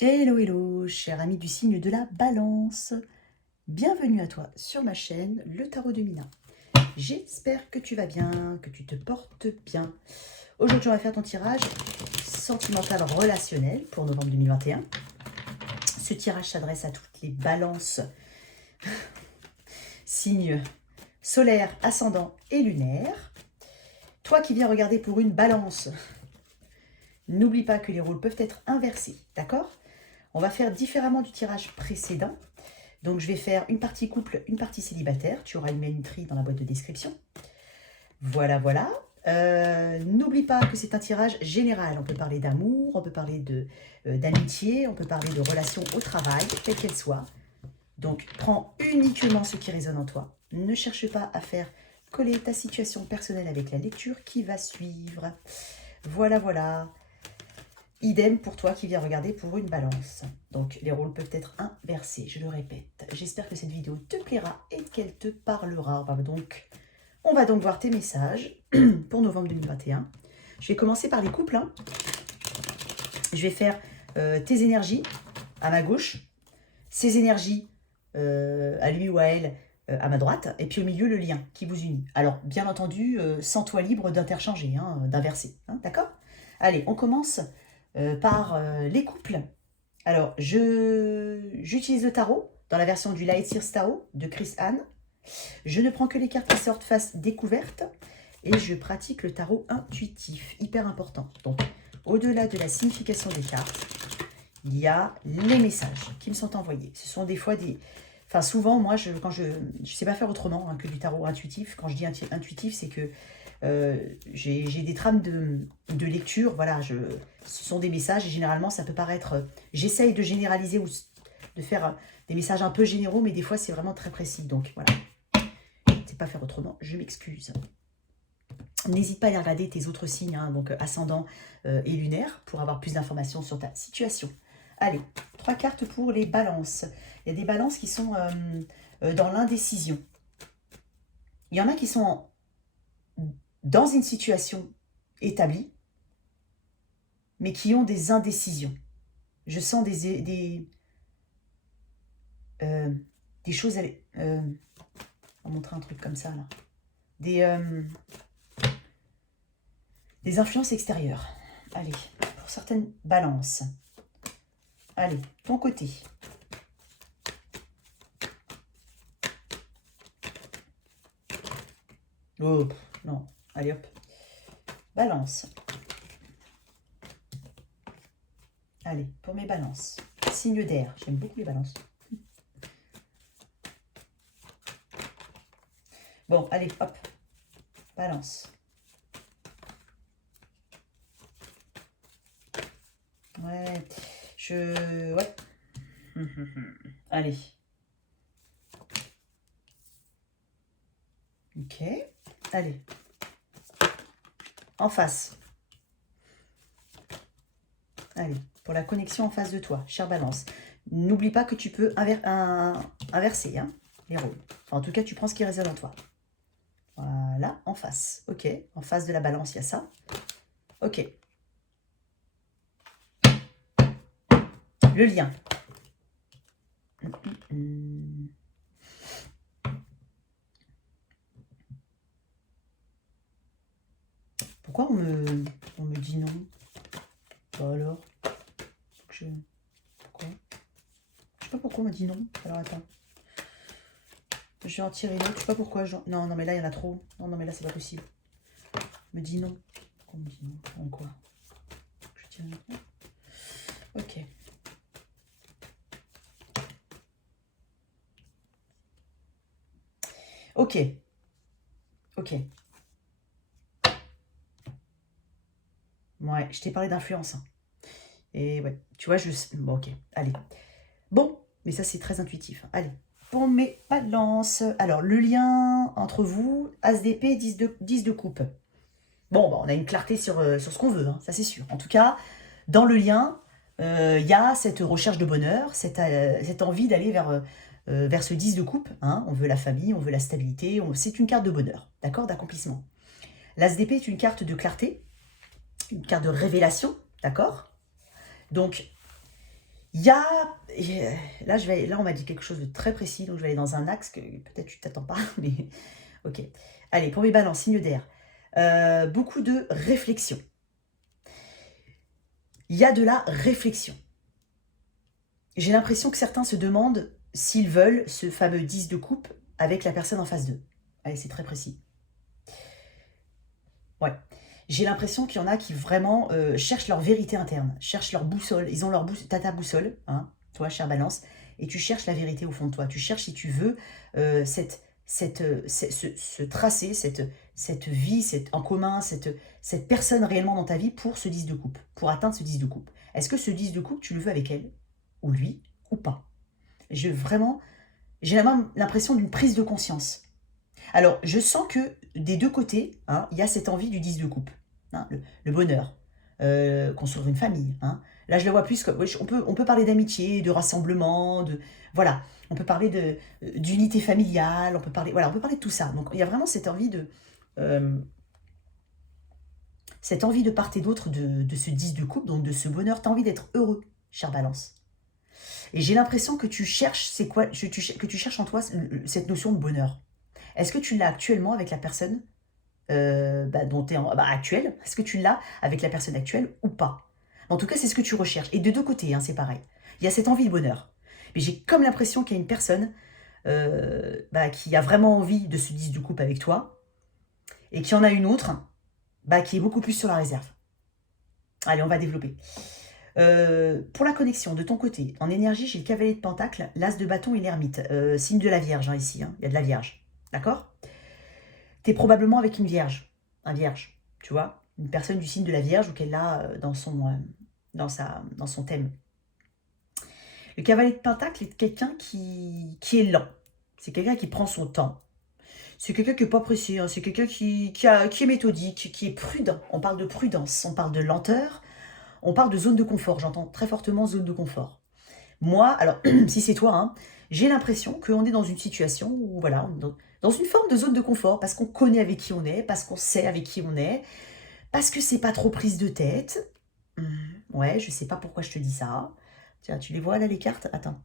Hello, hello, cher ami du signe de la Balance. Bienvenue à toi sur ma chaîne, le Tarot de Mina. J'espère que tu vas bien, que tu te portes bien. Aujourd'hui, on va faire ton tirage sentimental relationnel pour novembre 2021. Ce tirage s'adresse à toutes les balances, signes solaires, ascendants et lunaires. Toi qui viens regarder pour une balance, n'oublie pas que les rôles peuvent être inversés, d'accord? On va faire différemment du tirage précédent. Donc, je vais faire une partie couple, une partie célibataire. Tu auras une manuterie dans la boîte de description. Voilà, voilà. N'oublie pas que c'est un tirage général. On peut parler d'amour, on peut parler d'amitié, on peut parler de relations au travail, quelle qu'elle soit. Donc, prends uniquement ce qui résonne en toi. Ne cherche pas à faire coller ta situation personnelle avec la lecture qui va suivre. Voilà, voilà. Idem pour toi qui viens regarder pour une balance. Donc, les rôles peuvent être inversés, je le répète. J'espère que cette vidéo te plaira et qu'elle te parlera. On va donc voir tes messages pour novembre 2021. Je vais commencer par les couples. Je vais faire tes énergies à ma gauche, ses énergies à lui ou à elle à ma droite, et puis au milieu, le lien qui vous unit. Alors, bien entendu, sans toi libre d'interchanger, d'inverser. D'accord? Allez, on commence par les couples. Alors, j'utilise le tarot dans la version du Light Sears Tarot de Chris Anne. Je ne prends que les cartes qui sortent face découverte et je pratique le tarot intuitif, hyper important. Donc, au-delà de la signification des cartes, il y a les messages qui me sont envoyés. Ce sont des fois des... Enfin, souvent, moi, quand je sais pas faire autrement que du tarot intuitif. Quand je dis intuitif, c'est que j'ai des trames de lecture, voilà, ce sont des messages et généralement ça peut paraître, j'essaye de généraliser ou de faire des messages un peu généraux, mais des fois c'est vraiment très précis, donc voilà, je ne sais pas faire autrement, je m'excuse. N'hésite pas à aller regarder tes autres signes, donc ascendant et lunaire, pour avoir plus d'informations sur ta situation. Allez, 3 cartes pour les balances. Il y a des balances qui sont dans l'indécision. Il y en a qui sont dans une situation établie, mais qui ont des indécisions. Je sens des choses... on va montrer un truc comme ça, là. Des influences extérieures. Allez, pour certaines balances. Allez, ton côté. Oh, non. Allez, hop. Balance. Allez, pour mes balances. Signe d'air. J'aime beaucoup les balances. Bon, allez, hop. Balance. Ouais. Ouais. Allez. Ok. Allez. En face. Allez, pour la connexion en face de toi, chère balance. N'oublie pas que tu peux inverser les rôles. Enfin, en tout cas, tu prends ce qui résonne en toi. Voilà, en face. Ok, en face de la balance, il y a ça. Ok. Le lien. Pourquoi on me dit non? Bah alors, pourquoi? Je sais pas pourquoi on me dit non. Alors attends. Je vais en tirer une autre. Je sais pas pourquoi. Non, non, mais là, il y en a trop. Non, non, mais là, c'est pas possible. On me dit non. Pourquoi on me dit non? En quoi? Je tire une autre. Ok. Ok. Ok. Ouais, je t'ai parlé d'influence. Et ouais, tu vois, bon, ok, allez. Bon, mais ça, c'est très intuitif. Allez, pour mes balances. Alors, le lien entre vous, As d'épée, 10 de coupe. Bon, bah, on a une clarté sur ce qu'on veut, ça c'est sûr. En tout cas, dans le lien, il y a cette recherche de bonheur, cette envie d'aller vers ce 10 de coupe. On veut la famille, on veut la stabilité, c'est une carte de bonheur, d'accord, d'accomplissement. L'As d'épée est une carte de clarté, une carte de révélation, d'accord. Donc, Il y a... Là, on m'a dit quelque chose de très précis, donc je vais aller dans un axe que peut-être tu t'attends pas, mais ok. Allez, pour mes balances, signe d'air. Beaucoup de réflexion. Il y a de la réflexion. J'ai l'impression que certains se demandent s'ils veulent ce fameux 10 de coupe avec la personne en face d'eux. Allez, c'est très précis. Ouais. J'ai l'impression qu'il y en a qui vraiment cherchent leur vérité interne, cherchent leur boussole. Ils ont leur boussole, t'as ta boussole, hein, toi, chère balance, et tu cherches la vérité au fond de toi. Tu cherches, si tu veux, ce tracé, cette vie en commun, cette personne réellement dans ta vie pour ce 10 de coupe, pour atteindre ce 10 de coupe. Est-ce que ce 10 de coupe, tu le veux avec elle, ou lui, ou pas? J'ai même l'impression d'une prise de conscience. Alors, je sens que des deux côtés, hein, il y a cette envie du 10 de coupe, hein, le bonheur, construire une famille. Hein. Là, je le vois plus comme... On peut parler d'amitié, de rassemblement, voilà. On peut parler d'unité familiale, on peut parler de tout ça. Donc, il y a vraiment cette envie de part et d'autre de ce 10 de coupe, donc de ce bonheur. Tu as envie d'être heureux, chère balance. Et j'ai l'impression que tu cherches, que tu cherches en toi cette notion de bonheur. Est-ce que tu l'as actuellement avec la personne dont tu es actuelle? Est-ce que tu l'as avec la personne actuelle ou pas? En tout cas, c'est ce que tu recherches. Et de deux côtés, hein, c'est pareil. Il y a cette envie de bonheur. Mais j'ai comme l'impression qu'il y a une personne qui a vraiment envie de se 10 de coupe avec toi et qu'il y en a une autre qui est beaucoup plus sur la réserve. Allez, on va développer. Pour la connexion, de ton côté, en énergie, j'ai le cavalier de pentacle, l'as de bâton et l'ermite. Signe de la Vierge, hein, ici. Hein. Il y a de la Vierge. D'accord? Tu es probablement avec une Vierge. Un Vierge, tu vois? Une personne du signe de la Vierge ou qu'elle l'a dans son thème. Le cavalier de pentacle est quelqu'un qui est lent. C'est quelqu'un qui prend son temps. C'est quelqu'un qui n'est pas pressé. Hein. C'est quelqu'un qui est méthodique, qui est prudent. On parle de prudence, on parle de lenteur. On parle de zone de confort, j'entends très fortement zone de confort. Moi, alors, si c'est toi, hein, j'ai l'impression qu'on est dans une situation où, voilà, on est dans une forme de zone de confort, parce qu'on connaît avec qui on est, parce qu'on sait avec qui on est, parce que c'est pas trop prise de tête. Ouais, je sais pas pourquoi je te dis ça. Tiens, tu les vois là, les cartes? Attends.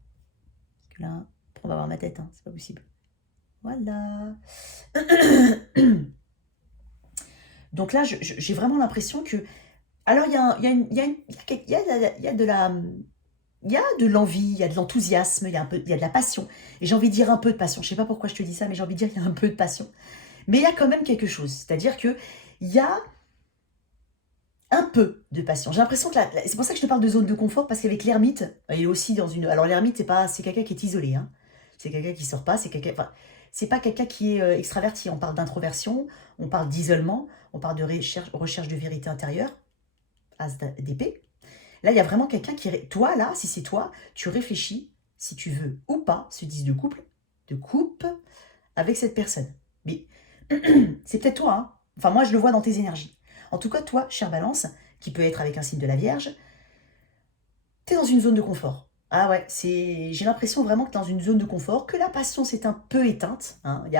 Parce que là, on va voir ma tête, hein, c'est pas possible. Voilà. Donc là, j'ai vraiment l'impression que... Alors, il y a de l'envie, il y a de l'enthousiasme, il y a de la passion. Et j'ai envie de dire un peu de passion. Je ne sais pas pourquoi je te dis ça, mais j'ai envie de dire qu'il y a un peu de passion. Mais il y a quand même quelque chose. C'est-à-dire qu'il y a un peu de passion. J'ai l'impression que c'est pour ça que je te parle de zone de confort, parce qu'avec l'ermite, il est aussi dans une... Alors l'ermite, c'est quelqu'un qui est isolé. Hein. C'est quelqu'un qui ne sort pas, c'est pas quelqu'un qui est extraverti. On parle d'introversion, on parle d'isolement, on parle de recherche de vérité intérieure. As d'épée. Là, il y a vraiment quelqu'un qui... Toi, là, si c'est toi, tu réfléchis si tu veux ou pas ce 10 de coupe avec cette personne. Mais c'est peut-être toi, hein. Enfin, moi, je le vois dans tes énergies. En tout cas, toi, chère balance, qui peut être avec un signe de la Vierge, tu es dans une zone de confort. Ah ouais, j'ai l'impression vraiment que tu es dans une zone de confort, que la passion s'est un peu éteinte. Hein. Il y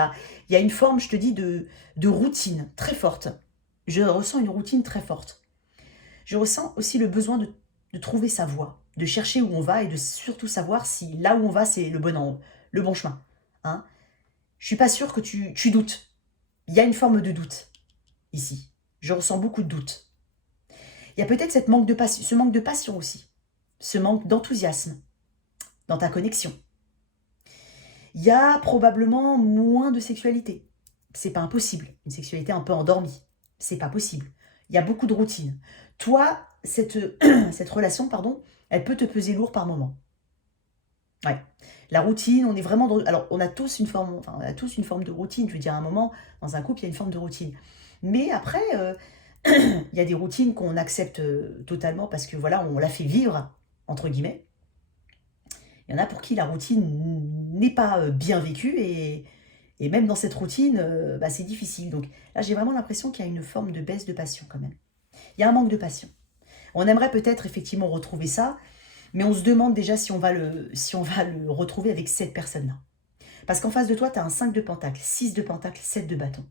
a une forme, je te dis, de routine très forte. Je ressens une routine très forte. Je ressens aussi le besoin de trouver sa voie, de chercher où on va et de surtout savoir si là où on va, c'est le bon chemin. Hein. Je suis pas sûre que tu doutes. Il y a une forme de doute ici. Je ressens beaucoup de doute. Il y a peut-être ce manque de passion aussi, ce manque d'enthousiasme dans ta connexion. Il y a probablement moins de sexualité. C'est pas impossible. Une sexualité un peu endormie. C'est pas possible. Il y a beaucoup de routine. Toi, cette relation, pardon, elle peut te peser lourd par moment. Ouais. La routine, on est vraiment dans... Alors, on a tous une forme de routine. Je veux dire, à un moment, dans un couple, il y a une forme de routine. Mais après, il y a des routines qu'on accepte totalement parce que, voilà, on la fait vivre, entre guillemets. Il y en a pour qui la routine n'est pas bien vécue et même dans cette routine, c'est difficile. Donc là, j'ai vraiment l'impression qu'il y a une forme de baisse de passion quand même. Il y a un manque de passion. On aimerait peut-être effectivement retrouver ça, mais on se demande déjà si on va le retrouver avec cette personne-là. Parce qu'en face de toi, tu as un 5 de pentacle, 6 de pentacle, 7 de bâton.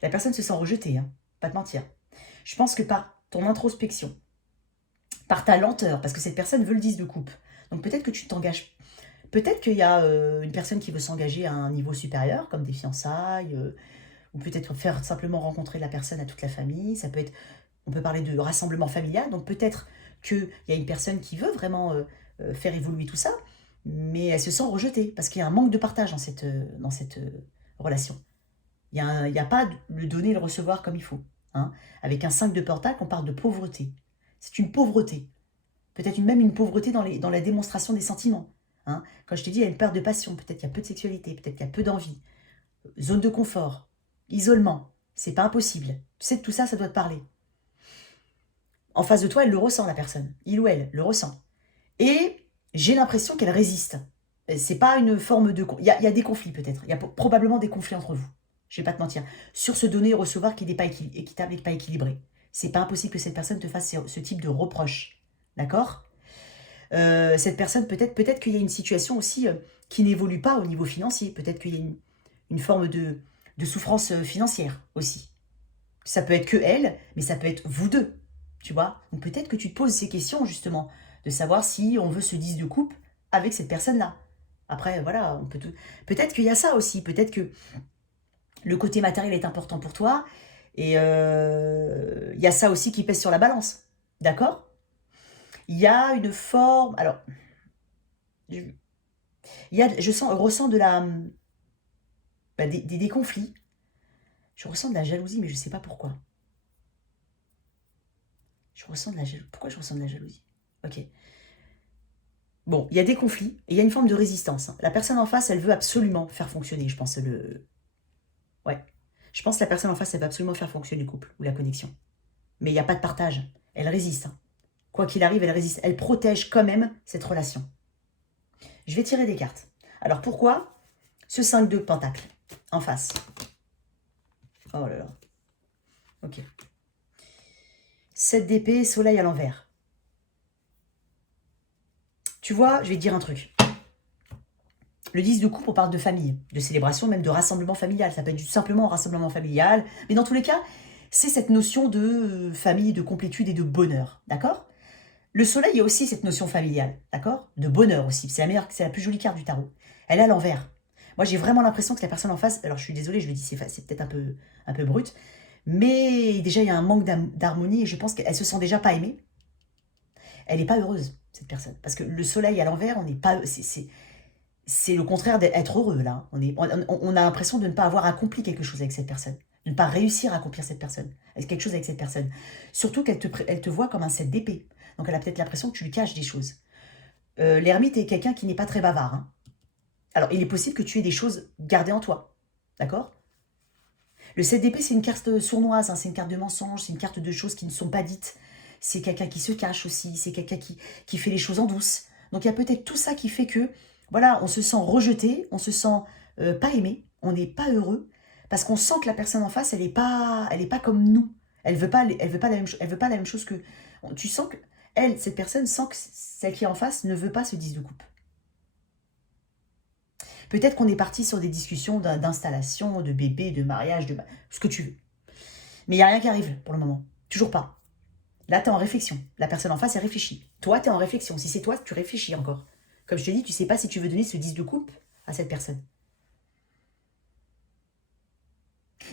La personne se sent rejetée, hein, pas te mentir. Je pense que par ton introspection, par ta lenteur, parce que cette personne veut le 10 de coupe, Donc peut-être que tu t'engages. Peut-être qu'il y a une personne qui veut s'engager à un niveau supérieur, comme des fiançailles, ou peut-être faire simplement rencontrer la personne à toute la famille. Ça peut être, on peut parler de rassemblement familial. Donc peut-être qu'il y a une personne qui veut vraiment faire évoluer tout ça, mais elle se sent rejetée parce qu'il y a un manque de partage dans cette relation. Il y a pas le donner et le recevoir comme il faut. Hein. Avec un 5 de pentacle, on parle de pauvreté. C'est une pauvreté. Peut-être même une pauvreté dans la démonstration des sentiments. Hein. Quand je te dis, il y a une perte de passion, peut-être qu'il y a peu de sexualité, peut-être qu'il y a peu d'envie. Zone de confort, isolement, c'est pas impossible. Tu sais que tout ça, ça doit te parler. En face de toi, elle le ressent, la personne. Il ou elle le ressent. Et j'ai l'impression qu'elle résiste. C'est pas une forme de... Il y a des conflits peut-être. Il y a probablement des conflits entre vous. Je vais pas te mentir. Sur ce donner et recevoir qui n'est pas équitable et pas équilibré. C'est pas impossible que cette personne te fasse ce type de reproche. D'accord. Cette personne, peut-être qu'il y a une situation aussi qui n'évolue pas au niveau financier. Peut-être qu'il y a une forme de souffrance financière aussi. Ça peut être que elle, mais ça peut être vous deux. Tu vois. Donc peut-être que tu te poses ces questions justement, de savoir si on veut se 10 de couple avec cette personne-là. Après, voilà, on peut tout... Peut-être qu'il y a ça aussi. Peut-être que le côté matériel est important pour toi. Et il y a ça aussi qui pèse sur la balance. D'accord. Il y a une forme... Alors, je ressens de la... des conflits. Je ressens de la jalousie, mais je ne sais pas pourquoi. Je ressens de la jalousie. Pourquoi je ressens de la jalousie? Ok. Bon, il y a des conflits et il y a une forme de résistance. La personne en face, elle veut absolument faire fonctionner, je pense, Ouais. Je pense que la personne en face, elle veut absolument faire fonctionner le couple ou la connexion. Mais il n'y a pas de partage. Elle résiste. Quoi qu'il arrive, elle résiste. Elle protège quand même cette relation. Je vais tirer des cartes. Alors pourquoi ce 5 de pentacle en face? Oh là là. Ok. 7 d'épée, soleil à l'envers. Tu vois, je vais te dire un truc. Le 10 de coupe, on parle de famille, de célébration, même de rassemblement familial. Ça peut être simplement un rassemblement familial. Mais dans tous les cas, c'est cette notion de famille, de complétude et de bonheur. D'accord? Le soleil, il y a aussi cette notion familiale. D'accord? De bonheur aussi. C'est la meilleure, c'est la plus jolie carte du tarot. Elle est à l'envers. Moi, j'ai vraiment l'impression que la personne en face... Alors, je suis désolée, je le dis, c'est peut-être un peu brut. Mais déjà, il y a un manque d'harmonie et je pense qu'elle se sent déjà pas aimée. Elle n'est pas heureuse, cette personne. Parce que le soleil à l'envers, on n'est pas... C'est le contraire d'être heureux, là. On a l'impression de ne pas avoir accompli quelque chose avec cette personne. De ne pas réussir à accomplir quelque chose avec cette personne. Surtout qu'elle te voit comme un 7 d'épée. Donc elle a peut-être l'impression que tu lui caches des choses. L'ermite est quelqu'un qui n'est pas très bavard. Hein. Alors, il est possible que tu aies des choses gardées en toi. D'accord? Le 7 d'épée, c'est une carte sournoise. Hein. C'est une carte de mensonge. C'est une carte de choses qui ne sont pas dites. C'est quelqu'un qui se cache aussi. C'est quelqu'un qui fait les choses en douce. Donc, il y a peut-être tout ça qui fait que... Voilà, on se sent rejeté, on se sent pas aimé, on n'est pas heureux, parce qu'on sent que la personne en face, elle est pas comme nous. Elle veut pas la même chose que... Tu sens que cette personne sent que celle qui est en face ne veut pas ce 10 de coupe. Peut-être qu'on est parti sur des discussions d'installation, de bébé, de mariage, de ce que tu veux. Mais il n'y a rien qui arrive pour le moment. Toujours pas. Là, tu es en réflexion. La personne en face, elle réfléchit. Toi, tu es en réflexion. Si c'est toi, tu réfléchis encore. Comme je te dis, tu ne sais pas si tu veux donner ce 10 de coupe à cette personne.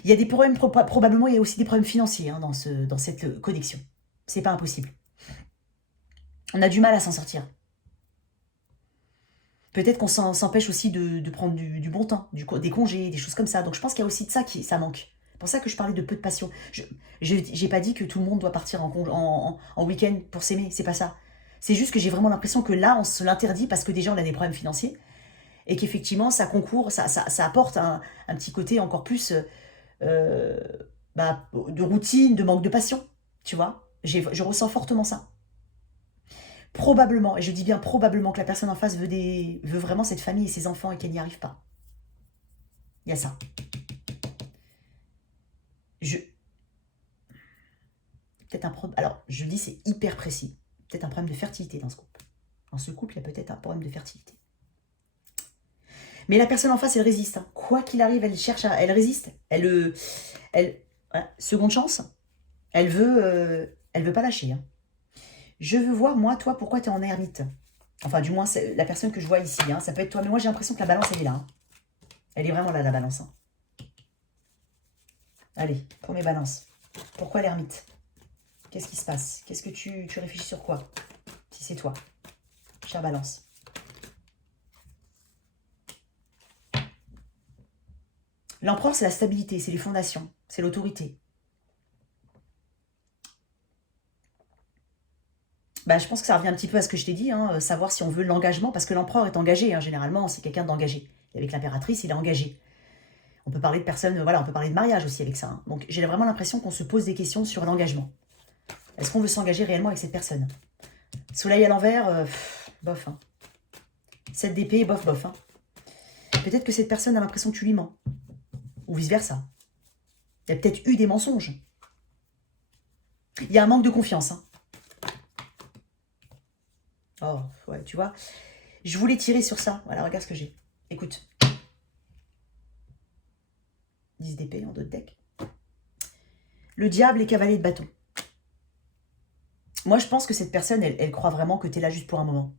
Il y a des problèmes, probablement, il y a aussi des problèmes financiers hein, dans cette connexion. C'est pas impossible. On a du mal à s'en sortir. Peut-être qu'on s'empêche aussi de prendre du bon temps, des congés, des choses comme ça. Donc je pense qu'il y a aussi de ça ça manque. C'est pour ça que je parlais de peu de passion. Je n'ai pas dit que tout le monde doit partir en week-end pour s'aimer, c'est pas ça. C'est juste que j'ai vraiment l'impression que là, on se l'interdit parce que déjà, on a des problèmes financiers. Et qu'effectivement, ça concourt, ça apporte un petit côté encore plus de routine, de manque de passion. Tu vois, je ressens fortement ça. Probablement, et je dis bien probablement, que la personne en face veut vraiment cette famille et ses enfants et qu'elle n'y arrive pas. Il y a ça. Peut-être un problème... Alors, je dis c'est hyper précis. Peut-être un problème de fertilité dans ce couple. Dans ce couple, il y a peut-être un problème de fertilité. Mais la personne en face, elle résiste. Hein. Quoi qu'il arrive, elle résiste. Seconde chance, elle veut pas lâcher. Hein. Je veux voir, moi, toi, pourquoi tu es en ermite. Enfin, du moins, c'est la personne que je vois ici. Hein. Ça peut être toi, mais moi, j'ai l'impression que la balance, elle est là. Hein. Elle est vraiment là, la balance. Hein. Allez, pour mes balances. Pourquoi l'ermite? Qu'est-ce qui se passe? Qu'est-ce que tu réfléchis sur quoi? Si c'est toi, chère balance. L'empereur, c'est la stabilité, c'est les fondations, c'est l'autorité. Bah, je pense que ça revient un petit peu à ce que je t'ai dit, hein, savoir si on veut l'engagement, parce que l'empereur est engagé, hein, généralement, c'est quelqu'un d'engagé. Et avec l'impératrice, il est engagé. On peut parler de personnes, voilà, on peut parler de mariage aussi avec ça. Hein. Donc j'ai vraiment l'impression qu'on se pose des questions sur l'engagement. Est-ce qu'on veut s'engager réellement avec cette personne? Soleil à l'envers, bof. Hein. 7 d'épée, bof, bof. Hein. Peut-être que cette personne a l'impression que tu lui mens. Ou vice-versa. Il y a peut-être eu des mensonges. Il y a un manque de confiance. Hein. Oh, ouais, tu vois. Je voulais tirer sur ça. Voilà, regarde ce que j'ai. Écoute. 10 d'épée en dos de deck. Le diable et cavalier de bâton. Moi, je pense que cette personne, elle croit vraiment que tu es là juste pour un moment.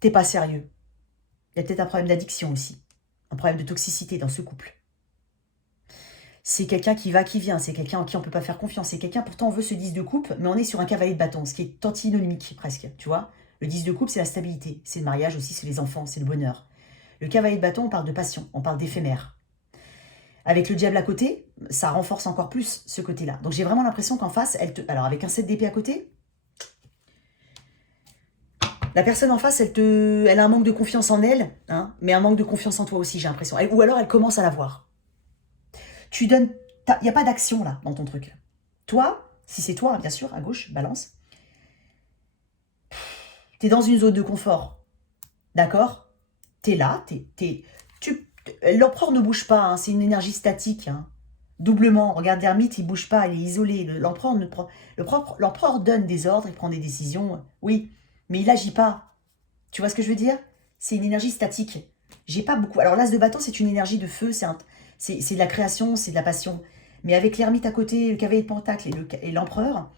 T'es pas sérieux. Il y a peut-être un problème d'addiction aussi. Un problème de toxicité dans ce couple. C'est quelqu'un qui va, qui vient. C'est quelqu'un en qui on ne peut pas faire confiance. C'est quelqu'un, pourtant, on veut ce 10 de coupe, mais on est sur un cavalier de bâton, ce qui est antinomique, presque. Tu vois? Le 10 de coupe, c'est la stabilité. C'est le mariage aussi, c'est les enfants, c'est le bonheur. Le cavalier de bâton, on parle de passion, on parle d'éphémère. Avec le diable à côté, ça renforce encore plus ce côté-là. Donc j'ai vraiment l'impression qu'en face, alors avec un 7 d'épée à côté, la personne en face, elle a un manque de confiance en elle, hein, mais un manque de confiance en toi aussi, j'ai l'impression. Ou alors elle commence à l'avoir. Tu donnes... Il n'y a pas d'action là, dans ton truc. Toi, si c'est toi, hein, bien sûr, à gauche, balance. T'es dans une zone de confort. D'accord? T'es là, l'empereur ne bouge pas, hein, c'est une énergie statique. Hein. Doublement, regarde l'ermite, il bouge pas, il est isolé. L'empereur donne des ordres, il prend des décisions, oui, mais il agit pas. Tu vois ce que je veux dire? C'est une énergie statique. J'ai pas beaucoup. Alors l'as de bâton, c'est une énergie de feu, c'est de la création, c'est de la passion. Mais avec l'ermite à côté, le cavalier de pentacle et l'empereur,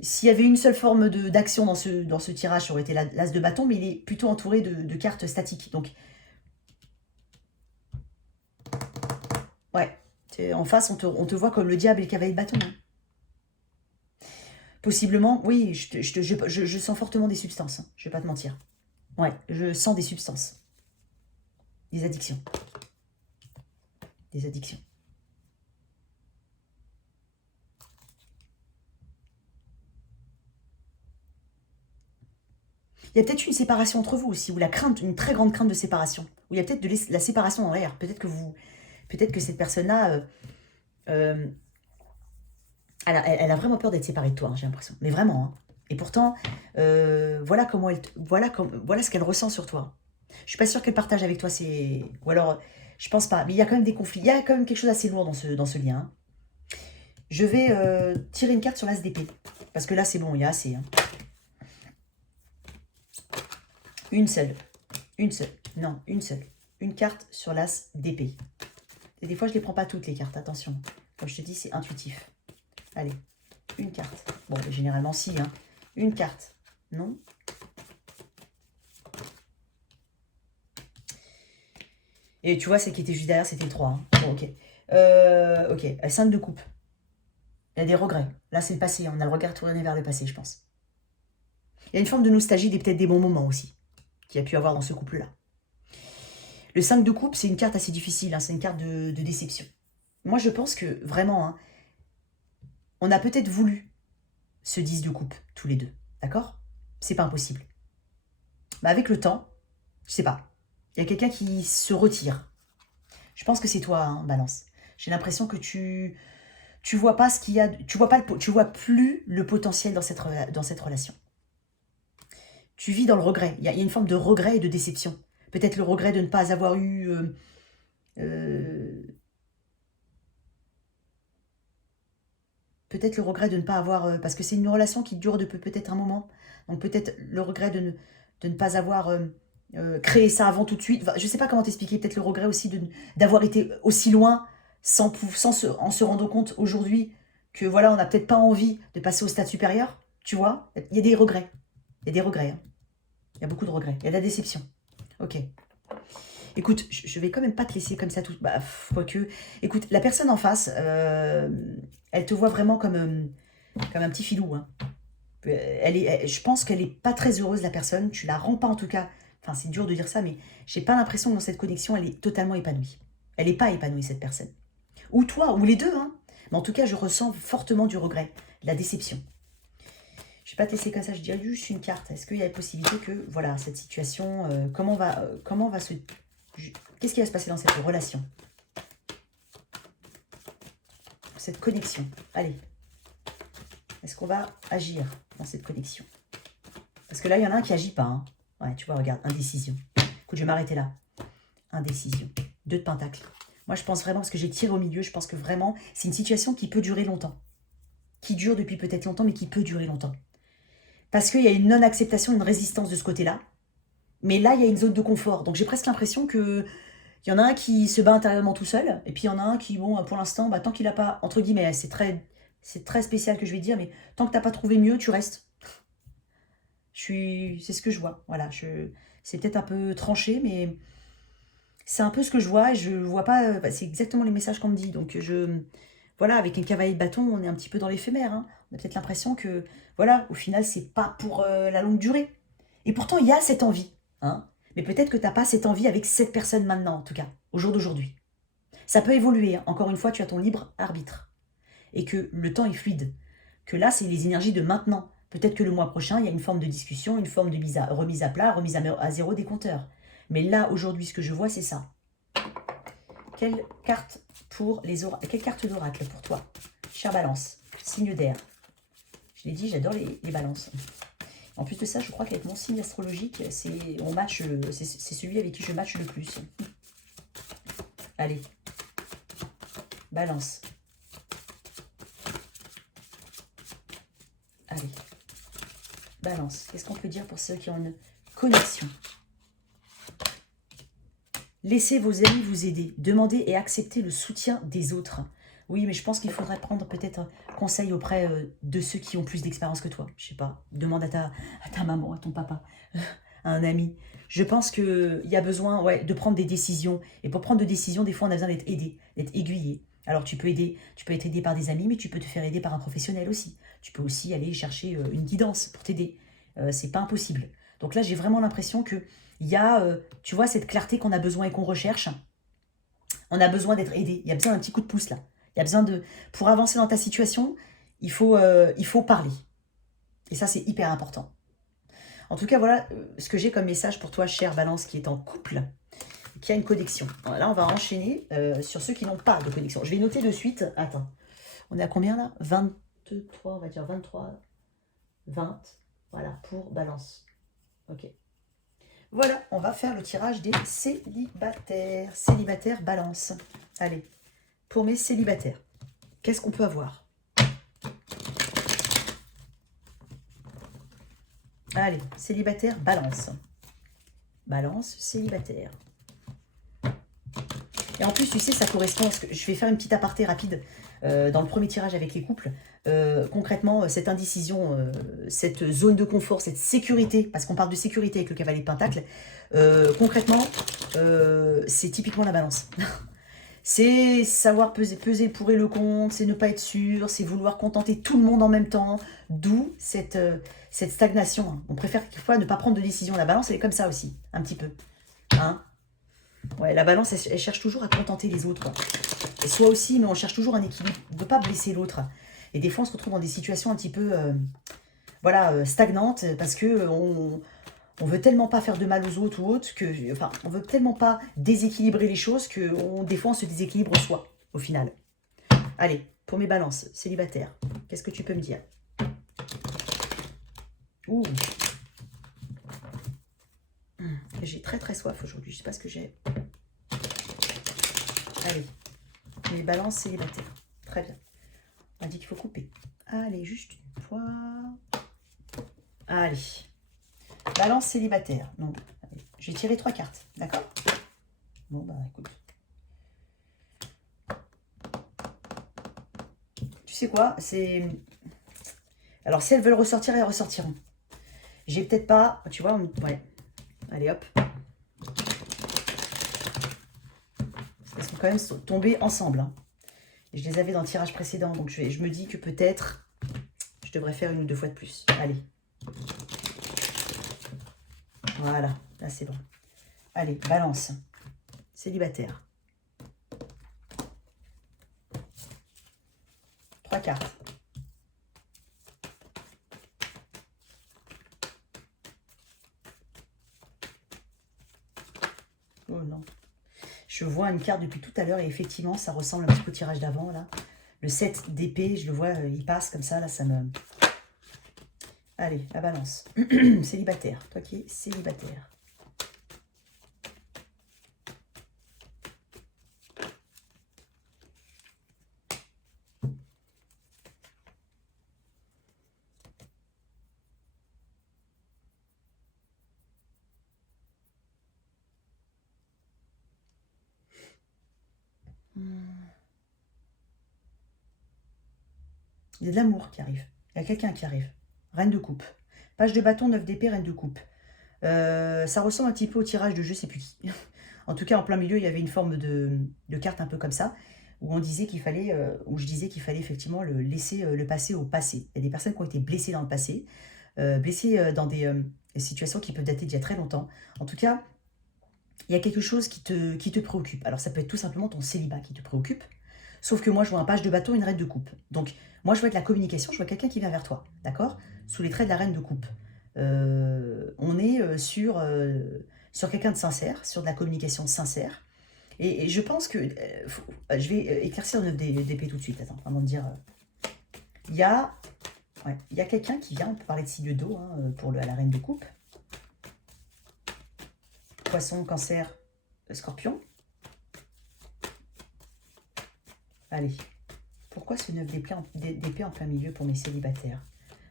s'il y avait une seule forme d'action dans ce tirage, ça aurait été l'as de bâton, mais il est plutôt entouré de cartes statiques. Donc, ouais, en face, on te voit comme le diable et le cavalier de bâton. Hein. Possiblement, oui, je sens fortement des substances, hein, je vais pas te mentir. Ouais, je sens des substances. Des addictions. Des addictions. Il y a peut-être une séparation entre vous aussi, ou la crainte, une très grande crainte de séparation. Ou il y a peut-être de la séparation en l'air. Peut-être que cette personne-là, elle a vraiment peur d'être séparée de toi, hein, j'ai l'impression. Mais vraiment. Hein. Et pourtant, voilà ce qu'elle ressent sur toi. Je suis pas sûre qu'elle partage avec toi. Ou alors, je pense pas. Mais il y a quand même des conflits. Il y a quand même quelque chose d'assez lourd dans ce lien. Hein. Je vais tirer une carte sur l'as d'épée. Parce que là, c'est bon, il y a assez. Hein. Une seule. Non, une seule. Une carte sur l'as d'épée. Et des fois, je ne les prends pas toutes, les cartes. Attention. Comme je te dis, c'est intuitif. Allez, une carte. Bon, généralement, si. Hein. Une carte. Non. Et tu vois, celle qui était juste derrière, c'était le 3. Hein. Bon, ok. Ok. 5 de coupe. Il y a des regrets. Là, c'est le passé. On a le regard tourné vers le passé, je pense. Il y a une forme de nostalgie et peut-être des bons moments aussi qu'il y a pu avoir dans ce couple-là. Le 5 de coupe, c'est une carte assez difficile. Hein, c'est une carte de déception. Moi, je pense que vraiment, hein, on a peut-être voulu ce 10 de coupe, tous les deux. D'accord? C'est pas impossible. Mais avec le temps, je sais pas. Il y a quelqu'un qui se retire. Je pense que c'est toi, hein, Balance. J'ai l'impression que tu vois pas ce qu'il y a. Tu vois plus le potentiel dans cette relation. Tu vis dans le regret. Il y a une forme de regret et de déception. Peut-être le regret de ne pas avoir eu... peut-être le regret de ne pas avoir... parce que c'est une relation qui dure depuis peut-être un moment. Donc peut-être le regret de ne pas avoir créé ça avant tout de suite. Enfin, je ne sais pas comment t'expliquer. Peut-être le regret aussi d'avoir été aussi loin en se rendant compte aujourd'hui que voilà, on n'a peut-être pas envie de passer au stade supérieur. Tu vois, il y a des regrets. Il y a des regrets. Hein. Il y a beaucoup de regrets. Il y a de la déception. Ok. Écoute, je vais quand même pas te laisser comme ça tout... Bah, quoique... Écoute, la personne en face, elle te voit vraiment comme un petit filou. Hein. Je pense qu'elle est pas très heureuse, la personne. Tu la rends pas, en tout cas... Enfin, c'est dur de dire ça, mais j'ai pas l'impression que dans cette connexion, elle est totalement épanouie. Elle n'est pas épanouie, cette personne. Ou toi, ou les deux. Hein. Mais en tout cas, je ressens fortement du regret, de la déception. Je ne vais pas te laisser comme ça, je dirais juste une carte. Est-ce qu'il y a la possibilité que, voilà, cette situation, comment va se... Qu'est-ce qui va se passer dans cette relation? Cette connexion. Allez. Est-ce qu'on va agir dans cette connexion? Parce que là, il y en a un qui n'agit pas. Hein. Ouais, tu vois, regarde, indécision. Écoute, je vais m'arrêter là. Indécision. 2 de pentacles. Moi, je pense vraiment, parce que j'ai tiré au milieu, je pense que vraiment, c'est une situation qui peut durer longtemps. Qui dure depuis peut-être longtemps, mais qui peut durer longtemps. Parce qu'il y a une non-acceptation, une résistance de ce côté-là. Mais là, il y a une zone de confort. Donc, j'ai presque l'impression que il y en a un qui se bat intérieurement tout seul, et puis il y en a un qui, bon, pour l'instant, bah, tant qu'il n'a pas, entre guillemets, c'est très spécial que je vais dire, mais tant que tu n'as pas trouvé mieux, tu restes. C'est ce que je vois. Voilà, c'est peut-être un peu tranché, mais c'est un peu ce que je vois, et je vois pas, c'est exactement les messages qu'on me dit. Donc, voilà, avec un cavalier de bâton, on est un petit peu dans l'éphémère. Hein. On a peut-être l'impression que, voilà, au final, c'est pas pour la longue durée. Et pourtant, il y a cette envie. Hein. Mais peut-être que tu n'as pas cette envie avec cette personne maintenant, en tout cas, au jour d'aujourd'hui. Ça peut évoluer. Hein. Encore une fois, tu as ton libre arbitre. Et que le temps est fluide. Que là, c'est les énergies de maintenant. Peut-être que le mois prochain, il y a une forme de discussion, une forme de remise à plat, remise à zéro des compteurs. Mais là, aujourd'hui, ce que je vois, c'est ça. Quelle carte Quelle carte d'oracle pour toi, chère Balance? Signe d'air. Je l'ai dit, j'adore les balances. En plus de ça, je crois qu'avec mon signe astrologique, c'est celui avec qui je matche le plus. Allez. Balance. Allez. Balance. Qu'est-ce qu'on peut dire pour ceux qui ont une connexion? Laissez vos amis vous aider. Demandez et acceptez le soutien des autres. Oui, mais je pense qu'il faudrait prendre peut-être conseil auprès de ceux qui ont plus d'expérience que toi. Je sais pas. Demande à ta maman, à ton papa, à un ami. Je pense qu'il y a besoin de prendre des décisions. Et pour prendre des décisions, des fois, on a besoin d'être aidé, d'être aiguillé. Alors, tu peux être aidé par des amis, mais tu peux te faire aider par un professionnel aussi. Tu peux aussi aller chercher une guidance pour t'aider. C'est pas impossible. Donc là, j'ai vraiment l'impression que il y a, tu vois, cette clarté qu'on a besoin et qu'on recherche. On a besoin d'être aidé. Il y a besoin d'un petit coup de pouce là. Il y a besoin de... Pour avancer dans ta situation, il faut parler. Et ça, c'est hyper important. En tout cas, voilà ce que j'ai comme message pour toi, chère Balance, qui est en couple, qui a une connexion. Alors là, on va enchaîner sur ceux qui n'ont pas de connexion. Je vais noter de suite. Attends. On est à combien là? 23, on va dire 23, 20. Voilà, pour Balance. Ok. Voilà, on va faire le tirage des célibataires. Célibataires, Balance. Allez, pour mes célibataires, qu'est-ce qu'on peut avoir? Allez, célibataire, Balance. Balance, célibataire. Et en plus, tu sais, ça correspond à ce que... Je vais faire une petite aparté rapide dans le premier tirage avec les couples. Concrètement, cette indécision, cette zone de confort, cette sécurité, parce qu'on parle de sécurité avec le cavalier de Pentacle, concrètement, c'est typiquement la Balance. C'est savoir peser le pour et le contre, c'est ne pas être sûr, c'est vouloir contenter tout le monde en même temps, d'où cette stagnation. Hein. On préfère quelquefois ne pas prendre de décision. La Balance, elle est comme ça aussi, un petit peu. Hein? Ouais, la Balance, elle cherche toujours à contenter les autres. Quoi. Et soi aussi, mais on cherche toujours un équilibre. On ne veut pas blesser l'autre. Et des fois, on se retrouve dans des situations un petit peu stagnantes parce que on veut tellement pas faire de mal aux autres ou autres que, enfin, on veut tellement pas déséquilibrer les choses que des fois, on se déséquilibre soi, au final. Allez, pour mes balances, célibataires, qu'est-ce que tu peux me dire? Ouh. J'ai très très soif aujourd'hui, je sais pas ce que j'ai. Allez, mes balances célibataires. Très bien. On a dit qu'il faut couper. Allez, juste une fois. Allez. Balance célibataire. Non. Allez. Je vais tirer 3 cartes. D'accord? Bon, bah écoute. Tu sais quoi? C'est... Alors, si elles veulent ressortir, elles ressortiront. J'ai peut-être pas... Tu vois, ouais. Allez, hop. Elles sont quand même tombées ensemble. Hein. Je les avais dans le tirage précédent. Donc, je me dis que peut-être, je devrais faire 1 ou 2 fois de plus. Allez. Voilà. Là, c'est bon. Allez, balance. Célibataire. 3 cartes. Oh non. Je vois une carte depuis tout à l'heure et effectivement, ça ressemble un petit peu au tirage d'avant, là. Le 7 d'épée, je le vois, il passe comme ça, là, ça me... Allez, la balance. Célibataire. Toi qui es célibataire. Il y a de l'amour qui arrive. Il y a quelqu'un qui arrive. Reine de coupe. Page de bâton, 9 d'épée, reine de coupe. Ça ressemble un petit peu au tirage de je sais plus qui. En tout cas, en plein milieu, il y avait une forme de carte un peu comme ça, où on disait qu'il fallait, où je disais qu'il fallait effectivement laisser le passé au passé. Il y a des personnes qui ont été blessées dans le passé, blessées dans des situations qui peuvent dater d'il y a très longtemps. En tout cas, il y a quelque chose qui te préoccupe. Alors, ça peut être tout simplement ton célibat qui te préoccupe. Sauf que moi, je vois un page de bâton, une reine de coupe. Donc, moi, je vois de la communication, je vois quelqu'un qui vient vers toi, d'accord? Sous les traits de la reine de coupe. On est sur quelqu'un de sincère, sur de la communication sincère. Et je pense que... je vais éclaircir le 9 d'épée tout de suite, attends, avant de dire... Il y a quelqu'un qui vient, on peut parler de signe d'eau pour la reine de coupe. Poisson, cancer, scorpion. Allez, pourquoi ce 9 d'épée en plein milieu pour mes célibataires?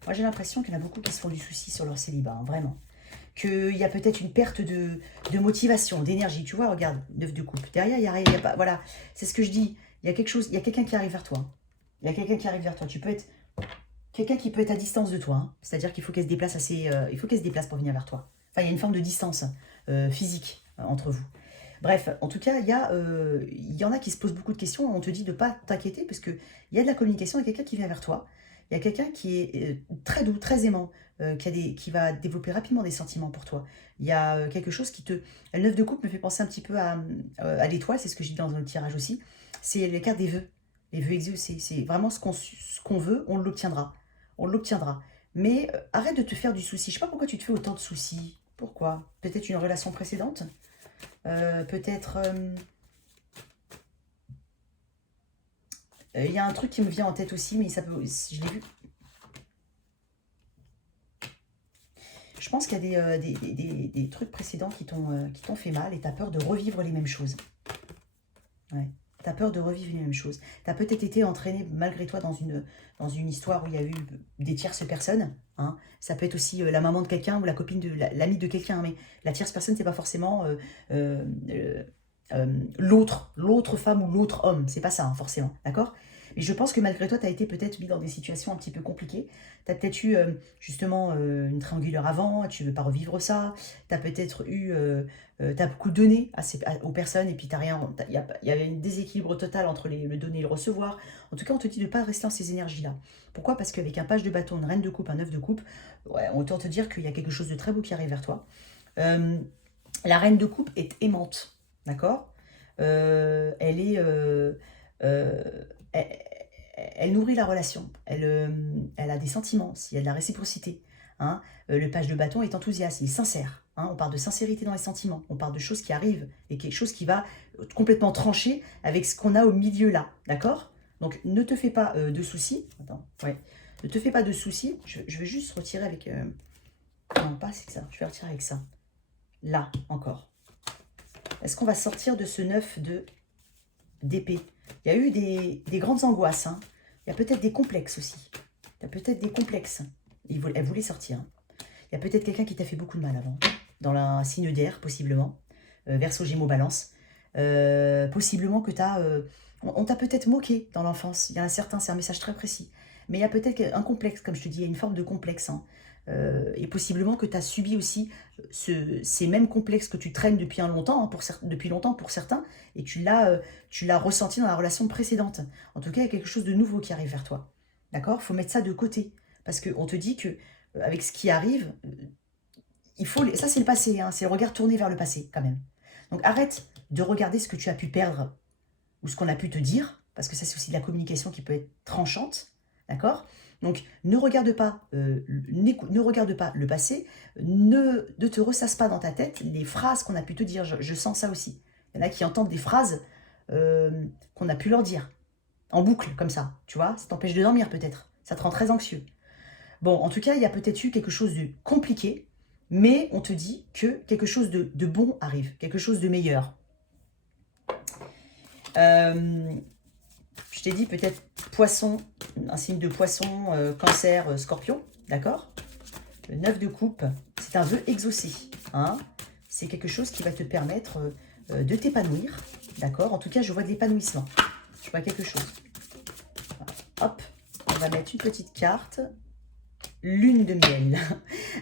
Moi, j'ai l'impression qu'il y en a beaucoup qui se font du souci sur leur célibat, hein, vraiment. Qu'il y a peut-être une perte de motivation, d'énergie. Tu vois, regarde, 9 de coupe. Derrière, il n'y a pas... Voilà, c'est ce que je dis. Il y a quelque chose, il y a quelqu'un qui arrive vers toi. Il y a quelqu'un qui arrive vers toi. Tu peux être... Quelqu'un qui peut être à distance de toi. Hein. C'est-à-dire qu'il faut qu'elle se déplace assez... il faut qu'elle se déplace pour venir vers toi. Enfin, il y a une forme de distance physique entre vous. Bref, en tout cas, il y en a qui se posent beaucoup de questions. On te dit de ne pas t'inquiéter parce qu'il y a de la communication, il y a quelqu'un qui vient vers toi. Il y a quelqu'un qui est très doux, très aimant, qui va développer rapidement des sentiments pour toi. Il y a quelque chose qui te... Le 9 de coupe me fait penser un petit peu à l'étoile, c'est ce que j'ai dit dans le tirage aussi. C'est les cartes des vœux. Les vœux exaucés. C'est vraiment ce qu'on veut, on l'obtiendra. On l'obtiendra. Mais arrête de te faire du souci. Je ne sais pas pourquoi tu te fais autant de soucis. Pourquoi? Peut-être une relation précédente, peut-être... il y a un truc qui me vient en tête aussi, mais ça peut, je l'ai vu. Je pense qu'il y a des trucs précédents qui t'ont fait mal et tu as peur de revivre les mêmes choses. Ouais. Tu as peur de revivre les mêmes choses. Tu as peut-être été entraîné malgré toi dans une histoire où il y a eu des tierces personnes. Hein. Ça peut être aussi la maman de quelqu'un ou la copine de l'amie de quelqu'un. Mais la tierce personne, c'est pas forcément l'autre femme ou l'autre homme. C'est pas ça, hein, forcément. D'accord? Mais je pense que malgré toi, tu as été peut-être mis dans des situations un petit peu compliquées. Tu as peut-être eu justement une triangulaire avant, tu ne veux pas revivre ça. Tu as peut-être eu... tu as beaucoup donné aux personnes et puis il y a un déséquilibre total entre le donner et le recevoir. En tout cas, on te dit de ne pas rester dans ces énergies-là. Pourquoi? Parce qu'avec un page de bâton, une reine de coupe, un 9 de coupe, ouais, on tente de dire qu'il y a quelque chose de très beau qui arrive vers toi. La reine de coupe est aimante, d'accord? Elle est... elle nourrit la relation, elle a des sentiments, il y a de la réciprocité. Hein. Le page de bâton est enthousiaste, il est sincère. Hein. On parle de sincérité dans les sentiments, on parle de choses qui arrivent et quelque chose qui va complètement trancher avec ce qu'on a au milieu là, d'accord? Donc ne te fais pas de soucis. Attends, ouais. Ne te fais pas de soucis, je vais juste retirer avec... Non, pas c'est ça, je vais retirer avec ça. Là, encore. Est-ce qu'on va sortir de ce 9 d'épée? Il y a eu des grandes angoisses. Hein. Il y a peut-être des complexes aussi. Il y a peut-être des complexes. Elle voulait sortir. Hein. Il y a peut-être quelqu'un qui t'a fait beaucoup de mal avant. Dans la signe d'air, possiblement. Verseau, Gémeaux, Balance. Possiblement que on t'a peut-être moqué dans l'enfance. Il y en a certains, c'est un message très précis. mais il y a peut-être un complexe, comme je te dis, il y a une forme de complexe. Hein. Et possiblement que tu as subi aussi ces mêmes complexes que tu traînes depuis longtemps, hein, depuis longtemps pour certains, et tu l'as ressenti dans la relation précédente. En tout cas, il y a quelque chose de nouveau qui arrive vers toi. D'accord? Il faut mettre ça de côté. Parce qu'on te dit que avec ce qui arrive, ça c'est le passé, hein, c'est le regard tourné vers le passé quand même. Donc arrête de regarder ce que tu as pu perdre ou ce qu'on a pu te dire, parce que ça c'est aussi de la communication qui peut être tranchante, d'accord? Donc ne regarde pas le passé, ne te ressasse pas dans ta tête les phrases qu'on a pu te dire, je sens ça aussi. Il y en a qui entendent des phrases qu'on a pu leur dire, en boucle comme ça, tu vois, ça t'empêche de dormir peut-être, ça te rend très anxieux. Bon, en tout cas, il y a peut-être eu quelque chose de compliqué, mais on te dit que quelque chose de bon arrive, quelque chose de meilleur. Je t'ai dit peut-être poisson, un signe de poisson, cancer, scorpion, d'accord? Le 9 de coupe, c'est un vœu exaucé. Hein, c'est quelque chose qui va te permettre de t'épanouir, d'accord? En tout cas, je vois de l'épanouissement. Je vois quelque chose. Voilà. Hop, on va mettre une petite carte. Lune de miel.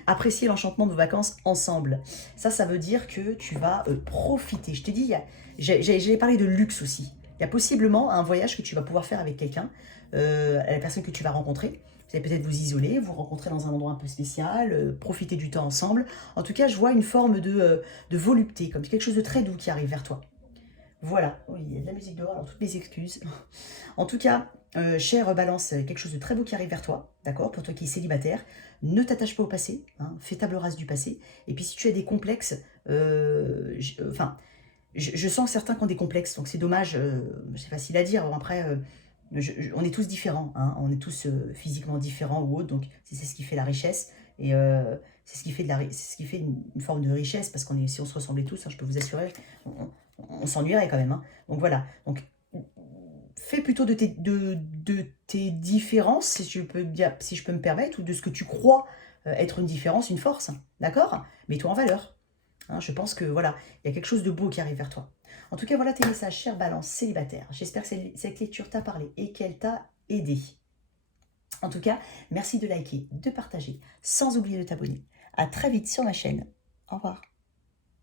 Apprécier l'enchantement de vos vacances ensemble. Ça veut dire que tu vas profiter. Je t'ai dit, j'ai parlé de luxe aussi. Il y a possiblement un voyage que tu vas pouvoir faire avec quelqu'un, la personne que tu vas rencontrer. Vous allez peut-être vous isoler, vous rencontrer dans un endroit un peu spécial, profiter du temps ensemble. En tout cas, je vois une forme de volupté, comme quelque chose de très doux qui arrive vers toi. Voilà, oui, il y a de la musique dehors, alors toutes mes excuses. En tout cas, chère Balance, quelque chose de très beau qui arrive vers toi, d'accord? Pour toi qui es célibataire, ne t'attache pas au passé, hein, fais table rase du passé. Et puis si tu as des complexes, je sens certains qui ont des complexes, donc c'est dommage, c'est facile à dire. Bon, après, on est tous différents, hein, on est tous physiquement différents ou autres, donc c'est ce qui fait la richesse. Et c'est ce qui fait, c'est ce qui fait une forme de richesse, parce si on se ressemblait tous, hein, je peux vous assurer, on s'ennuierait quand même. Hein. Donc voilà, donc fais plutôt de tes différences, si je peux me permettre, ou de ce que tu crois être une différence, une force, d'accord? Mets-toi en valeur. Hein, je pense que voilà, il y a quelque chose de beau qui arrive vers toi. En tout cas, voilà tes messages, chère Balance célibataire. J'espère que cette lecture t'a parlé et qu'elle t'a aidé. En tout cas, merci de liker, de partager, sans oublier de t'abonner. À très vite sur ma chaîne. Au revoir.